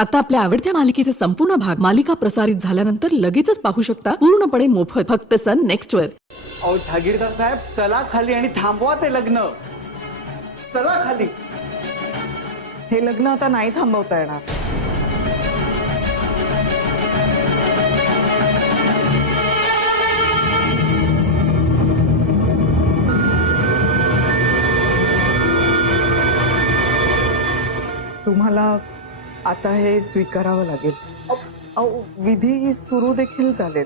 आता आपल्या आवडत्या मालिकेचे संपूर्ण भाग मालिका प्रसारित झाल्यानंतर लगेचच पाहू शकता पूर्णपणे मोफत फक्त सन नेक्स्ट वर। अहो जागीरदार साहेब, चला खाली आणि थांबवा ते लग्न। चला खाली। हे लग्न आता नाही थांबवता येणार। तुम्हाला आता हे स्वीकारावं लागेल। अहो विधी सुरू देखील झालेत।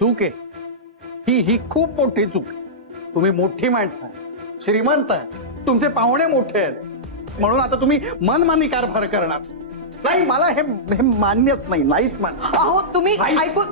चूक आहे ही खूप मोठी चूक। तुम्ही मोठी माणसं आहे, श्रीमंत आहे, तुमचे पाहुणे मोठे आहेत, म्हणून आता तुम्ही मनमानी कारभार करणार नाही। मला हे मान्यच नाही, नाहीच मान। अहो तुम्ही ऐकून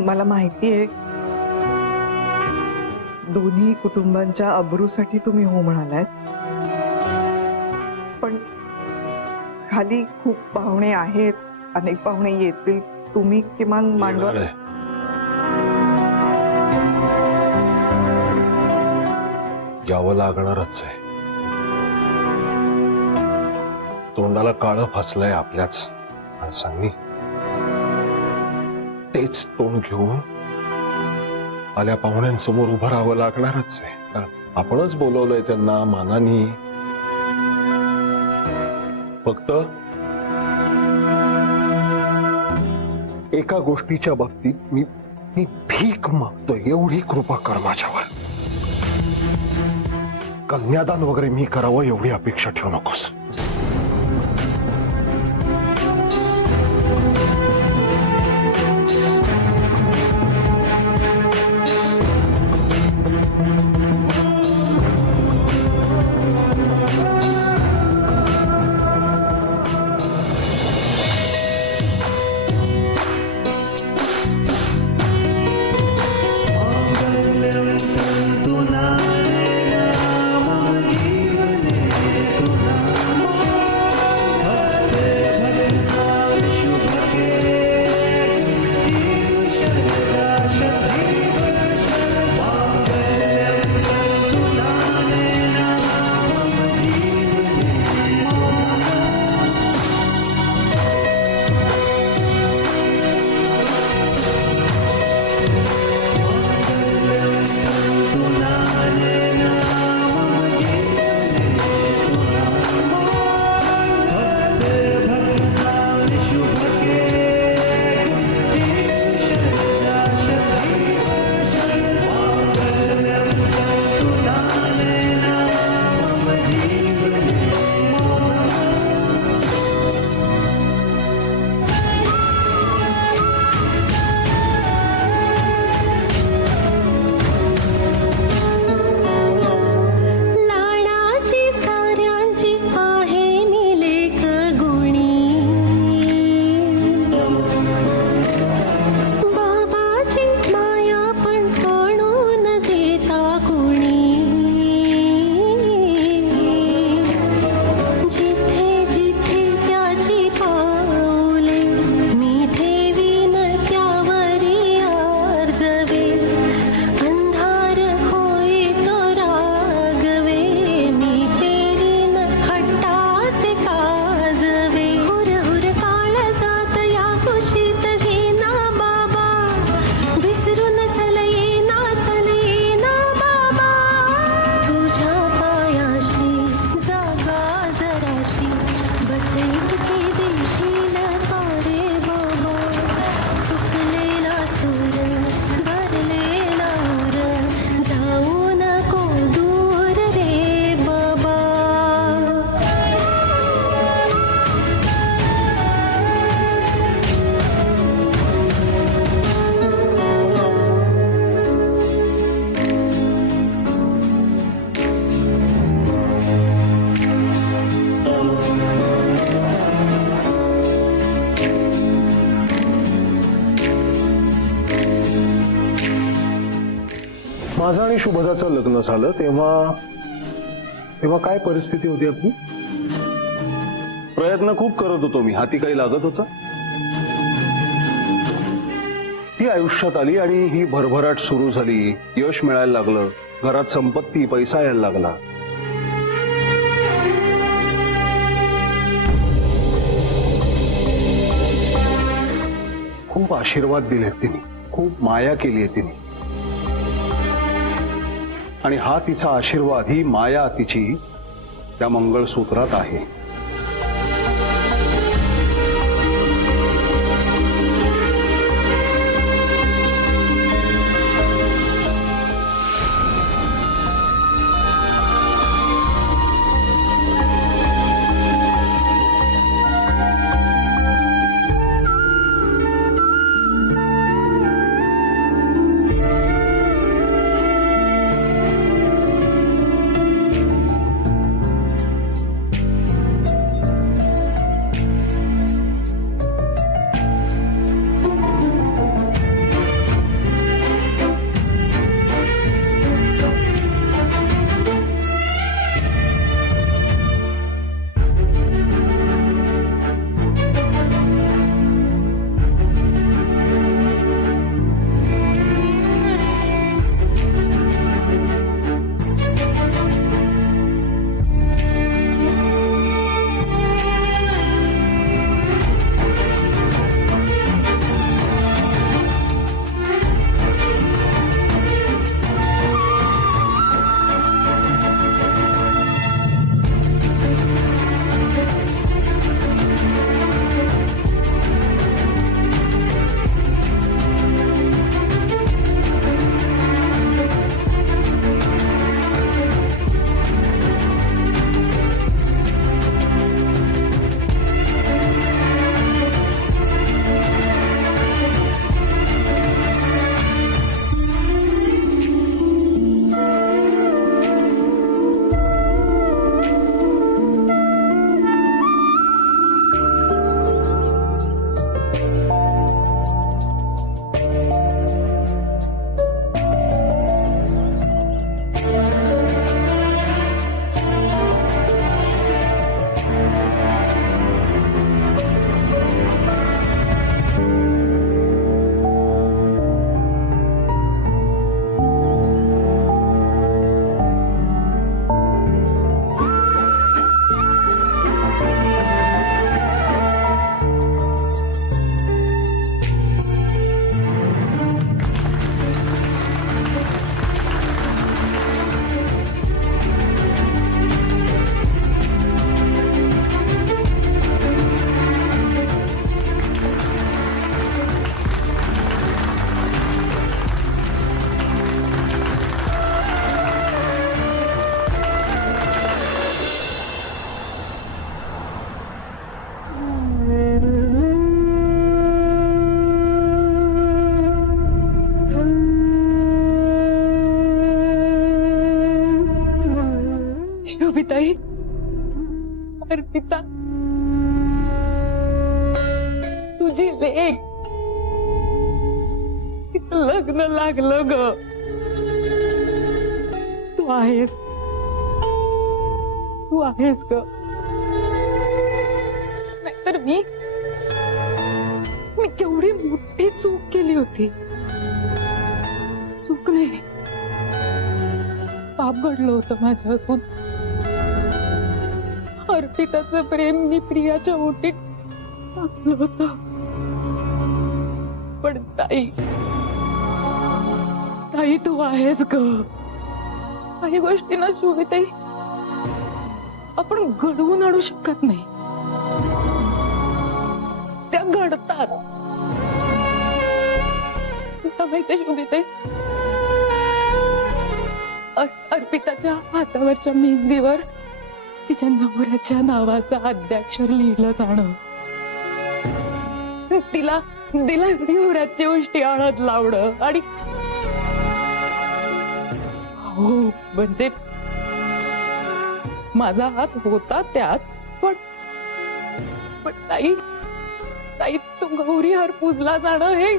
मला माहिती आहे दोन्ही कुटुंबांच्या अब्रूसाठी तुम्ही हो म्हणालात, पण खाली खूप पाहुणे आहेत, अनेक पाहुणे येतील, तुम्ही किमान मांडवा। यावं लागणारच आहे। तोंडाला काळं फासलंय आपल्याच माणसांनी, तेच तोंड घेऊन आल्या पाहुण्यांसमोर उभं राहावं लागणारच आहे, कारण आपणच बोलवलंय त्यांना मानानी। फक्त एका गोष्टीच्या बाबतीत मी भीक मागतोय, एवढी कृपा कर माझ्यावर। कन्यादान वगैरे मी करावं एवढी अपेक्षा ठेवू नकोस। माझं आणि शुभदाचं लग्न झालं तेव्हा तेव्हा काय परिस्थिती होती आपली? प्रयत्न खूप करत होतो मी, हाती काही लागत होतं. ती आयुष्यात आली आणि ही भरभराट सुरू झाली, यश मिळायला लागलं, घरात संपत्ती, पैसा यायला लागला. खूप आशीर्वाद दिलेत तिने, खूप माया केली आहे तिने. आणि हा तिचा आशीर्वाद, ही माया तिची त्या मंगळसूत्रात आहे. शोभिताई, अर्पिता, तुझी लेक, तिचं लग्न लागलं ग. तू आहेस, तू आहेस ग. नाहीतर मी केवढी मोठी चूक केली होती. चूक नाही, पाप घडलं होतं माझ्या हातून. अर्पिताचं प्रेम मी प्रियाच्या ओटीत टाकलं होतं. पण ताई, ताई तू आहेस ग. काही गोष्टी ना शोभिताई आपण घडवून आणू शकत नाही, त्या घडतात. तुला माहिती शोभिताई, अर्पिताच्या हातावरच्या मेहंदीवर तिच्या नवऱ्याच्या नावाचा आद्याक्षर लिहिलं जाणं, तिला नवऱ्याची उष्टी हळद लावणं, आणि हो म्हणजे माझा हात होता त्यात. पण ताई तू गौरी हार पूजला जाणं हे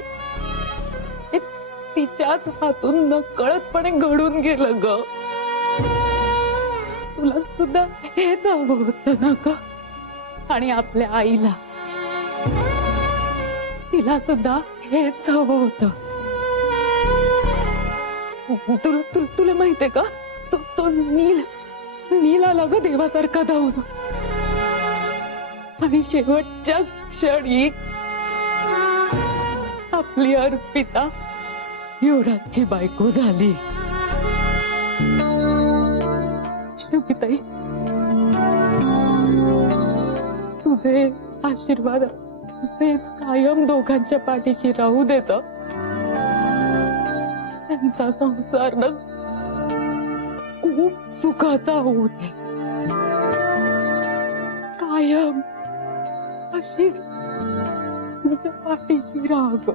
तिच्याच हातून नकळतपणे घडून गेलं ग. तुला सुद्धा हेच हवं होतं ना ग. आणि आपल्या आईला, तिला सुद्धा हेच हवं होतं. तुला माहितीये का, तो नील आला ग देवासारखा धावून. आणि शेवटच्या क्षणी आपली अर्पिता युवराजची बायको झाली. श्रुतीताई, तुझे आशीर्वाद असेच कायम दोघांच्या पाठीशी राहू देत. त्यांचा संसार न खूप सुखाचा होऊ दे. कायम अशीच तुझ्या पाठीशी राहा ग.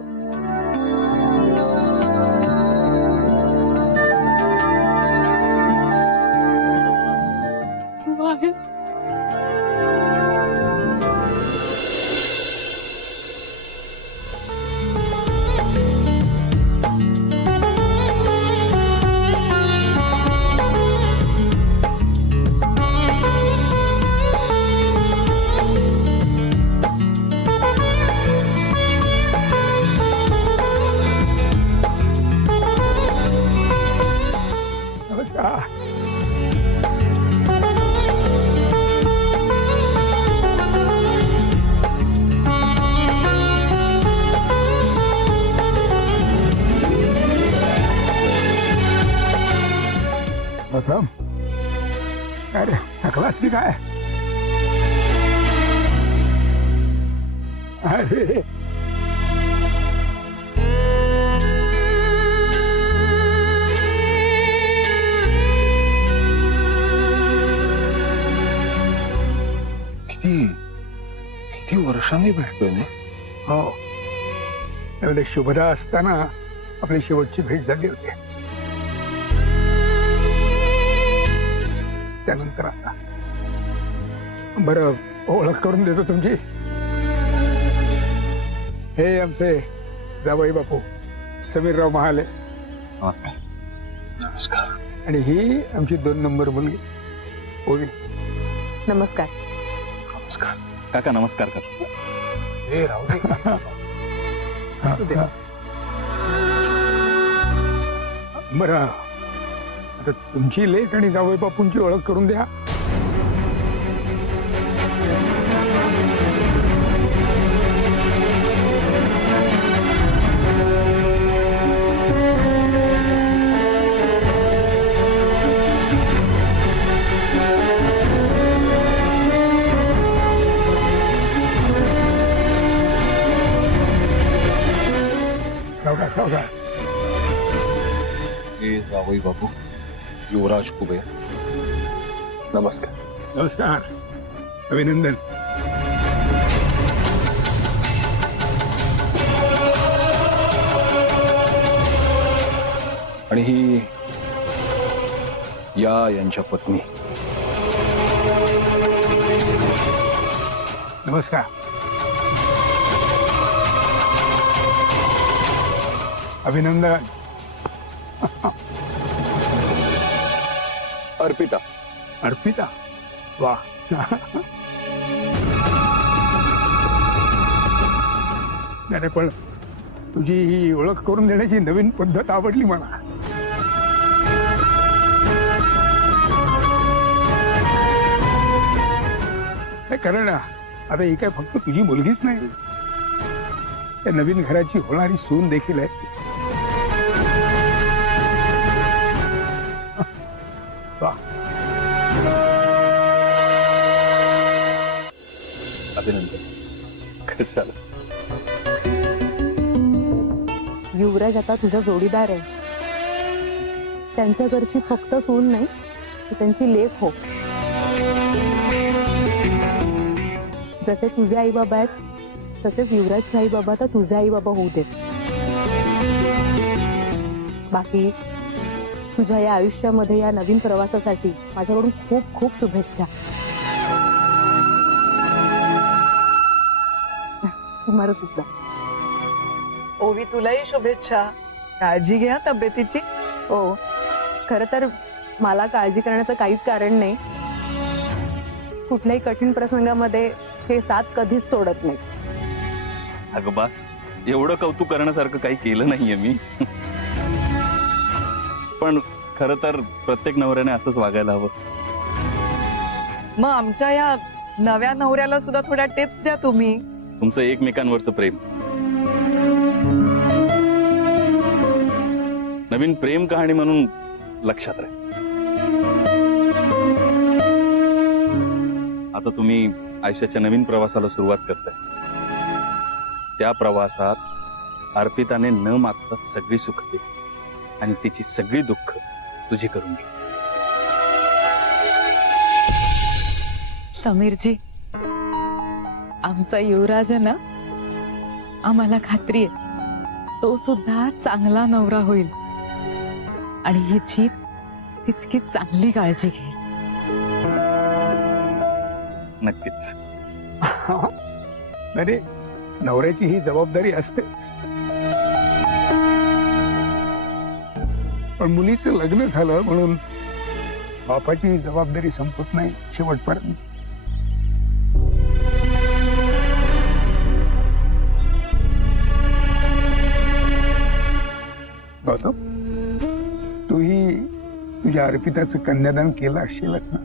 तू आहेस. प्रथम, अरे थकलास की काय? अरे किती वर्षांनी भेटतोय ना. हो, त्यामध्ये शुभदा असताना आपली शेवटची भेट झाली होती. त्यानंतर आता बरं, ओळख करून देतो तुमची. हे आमचे जावई बापू समीरराव महाले. नमस्कार. नमस्कार. आणि ही आमची 2 नंबर मुलगी ओवी. नमस्कार. नमस्कार. काका नमस्कार कर. हे राहू दे. असू दे. बरं, आता तुमची लेक आणि जावई बापूंची ओळख करून द्या. सावकाश सावकाश. हे जावई बापू युवराज कुबेर. नमस्कार. नमस्कार. अभिनंदन. आणि ही यांच्या पत्नी. नमस्कार. अभिनंदन. अर्पिता. अर्पिता, वा. नाही पण तुझी ही ओळख करून देण्याची नवीन पद्धत आवडली मला. कारण आता ही काय फक्त तुझी मुलगीच नाही, त्या नवीन घराची होणारी सून देखील आहे. वा. अभिनंदन. कशाला? युवराज आता तुझा जोडीदार आहे. त्यांच्या घरची फक्त सून नाही, ती त्यांची लेक हो. जसे तुझे आई बाबा आहेत तसेच युवराजचे आई बाबा तर तुझे आई बाबा होऊ देत. बाकी तुझ्या या आयुष्यामध्ये या नवीन प्रवासासाठी माझ्याकडून खूप खूप शुभेच्छा. तुम्हाला सुद्धा. ओवी, तुलाही शुभेच्छा. काळजी घ्या तब्येतीची. हो, खरं तर मला काळजी करण्याचं काहीच कारण नाही. कुठल्याही कठीण प्रसंगामध्ये हे साथ कधीच सोडत नाही. अगं बास, एवढं कौतुक करण्यासारखं काही केलं नाहीये मी. पण खरं तर प्रत्येक नवऱ्याने असंच वागायला हवं. मग आमच्या या नव्या नवऱ्याला सुद्धा थोड्या टिप्स द्या तुम्ही. तुमचं एकमेकांवरचं प्रेम, नवीन प्रेम कहाणी म्हणून लक्षात राहील. आता तुम्ही आयुष्याच्या नवीन प्रवासाला सुरुवात करताय. त्या प्रवासात अर्पिताने न मागता सगळी सुख दिली आणि तिची सगळी दुःख तुझी करून घे. समीरजी, आमचा युवराज आहे ना, आम्हाला खात्री आहे तो सुद्धा चांगला नवरा होईल आणि हिची तितकी चांगली काळजी घेईल. नक्कीच. अरे, नवऱ्याची ही जबाबदारी असतेच. पण मुलीचं लग्न झालं म्हणून बापाची ही जबाबदारी संपत नाही शेवटपर्यंत. गौतम, तूही तुझ्या अर्पिताचं कन्यादान केलं असशीलच ना?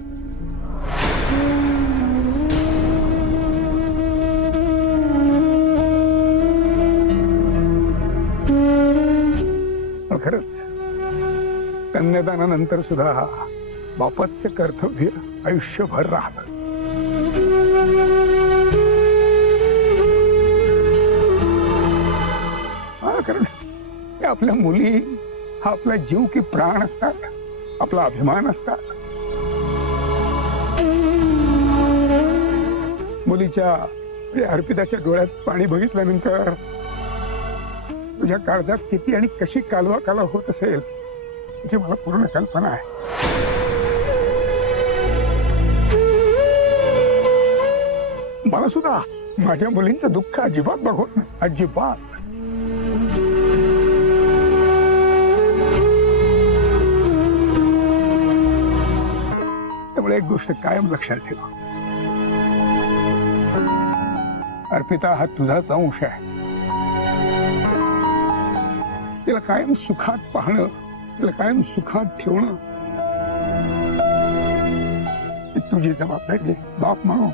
पण खरंच कन्यादानानंतर सुद्धा बापाचं कर्तव्य आयुष्यभर राहतं. हा, कारण हे आपल्या मुली हा आपला जीव की प्राण असतात, आपला अभिमान असतात. मुलीच्या अर्पिताच्या डोळ्यात पाणी बघितल्यानंतर तुझ्या काळजात किती आणि कशी कालवा कालवा होत असेल याची मला पूर्ण कल्पना आहे. मला सुद्धा माझ्या मुलींचं दुःख अजिबात बघवत नाही, अजिबात. त्यामुळे एक गोष्ट कायम लक्षात ठेवा, अर्पिता हा तुझाच अंश आहे. तिला कायम सुखात पाहणं, तिला कायम सुखात ठेवणं ही तुझी जबाबदारी आहे, बाप म्हणून.